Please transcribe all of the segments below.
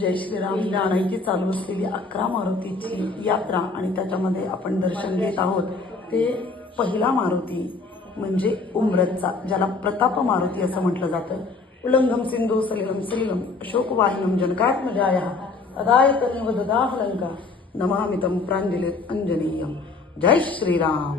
जय श्रीराम जाणायची चालू असलेली अकरा मारुतीची यात्रा आणि त्याच्यामध्ये आपण दर्शन घेत आहोत. ते पहिला मारुती म्हणजे उमरतचा ज्याला प्रताप मारुती असं म्हटलं जातं. उलंघम सिंधू सलिलम सलिलम अशोक वाहिनम जनकात्मजाया अदायतनिव ददाहलंका नमामितम प्रांजलित अंजनीयम. जय श्रीराम.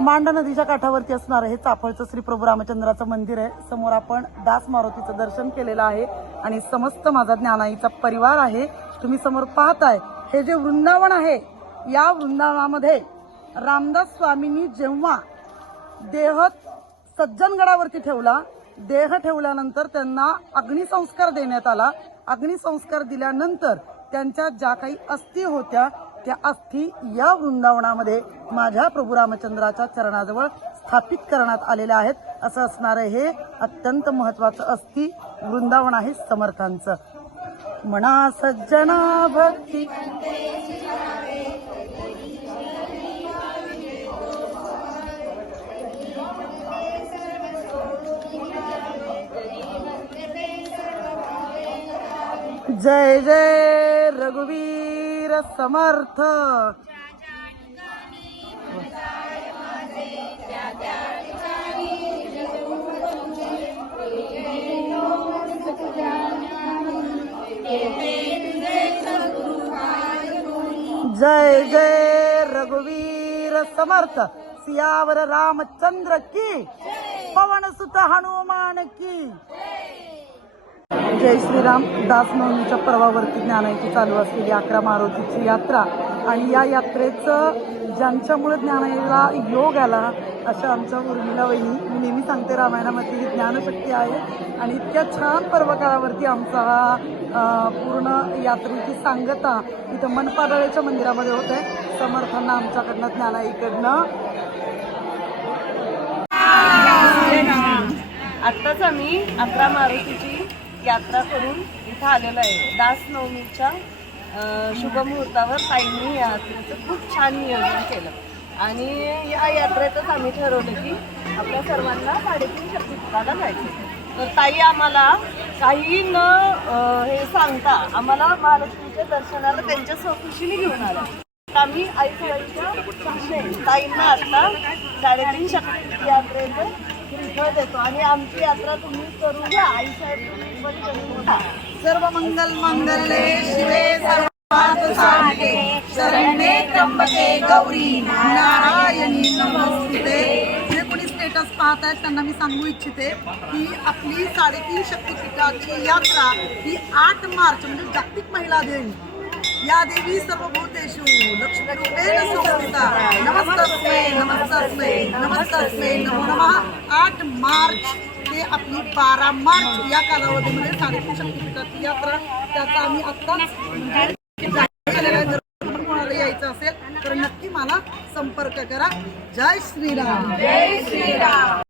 मांडा नदीच्या काठावरती असणारं हे चाफळचं श्री प्रभू रामचंद्राचं मंदिर आहे. समोर आपण दास मारुतीचं दर्शन केलेलं आहे आणि समस्त माझा ज्ञानाईचा परिवार आहे. तुम्ही समोर पाहताय हे जे वृंदावन आहे या वृंदावनामध्ये रामदास स्वामींनी जेव्हा देह सज्जनगडावरती ठेवला देह ठेवल्यानंतर त्यांना अग्निसंस्कार देण्यात आला. अग्निसंस्कार दिल्यानंतर त्यांच्या ज्या काही अस्थी होत्या त्या अस्थी या वृंदावनामध्ये माझ्या प्रभू रामचंद्राच्या चरणाजवळ स्थापित करण्यात आलेल्या आहेत. असं असणारं हे अत्यंत महत्वाचं अस्थी वृंदावन आहे समर्थांचं. म्हणा सज्जना भक्ती. जय जय रघुवीर. समर्थ. जय जय रघुवीर समर्थ. सियावर रामचंद्र की पवन सुत हनुमान की. जय श्रीराम. दासनवमीच्या पर्वावरती ज्ञानाची चालू असलेली अकरा मारुतीची यात्रा. आणि या यात्रेचं ज्यांच्यामुळे ज्ञानायला योग आला अशा आमच्या उर्मिला वहिनी. मी नेहमी सांगते रामायणामध्ये ही ज्ञानशक्ती आहे. आणि इतक्या छान पर्वकाळावरती आमचा हा पूर्ण यात्रेची सांगता इथं मनपाडाळ्याच्या मंदिरामध्ये होत. आहे समर्थांना आमच्याकडनं ज्ञानाईकडनं. आत्ताच आम्ही अकरा मारुतीची यात्रा करून इथं आलेलो आहे. दास नवमीच्या शुभमुहूर्तावर ताईंनी या यात्रेचं खूप छान नियोजन केलं. आणि या यात्रेतच आम्ही ठरवलं की आपल्या सर्वांना साडेतीन शक्तीपीठाला जायचं तर ताई आम्हाला काही न हे सांगता आम्हाला महालक्ष्मीच्या दर्शनाला त्यांच्या स्वखुशीने घेऊन आला. तर आम्ही आईसाईच्या ताईंना आता साडेतीन शक्ती यात्रेचं देतो आणि आमची यात्रा तुम्ही करून घ्या. आईसाहेब सर्व मंगल मंगले शिवे सर्वार्थ साधके त्र्यंबके गौरी नारायणी नमस्ते. जे कोणी स्टेटस पाहत आहेत त्यांना मी सांगू इच्छिते की आपली साडेतीन शक्तिपीठाची यात्रा ही आठ मार्च म्हणजे जागतिक महिला दिन या देवी सर्वभूतेषु लक्ष्मीरूपेण संस्थिता नमस्तस्मै नमस्तस्मै नमस्तस्मै नमो नमः। आठ मार्च ते आपली बारा मार्च या कालावधीमध्ये साडेतीन शक्तिपीठाची यात्रा. त्याचा आम्ही आत्ताच जर कोणाला यायचं असेल तर नक्की मला संपर्क करा. जय श्रीराम. जय श्रीराम.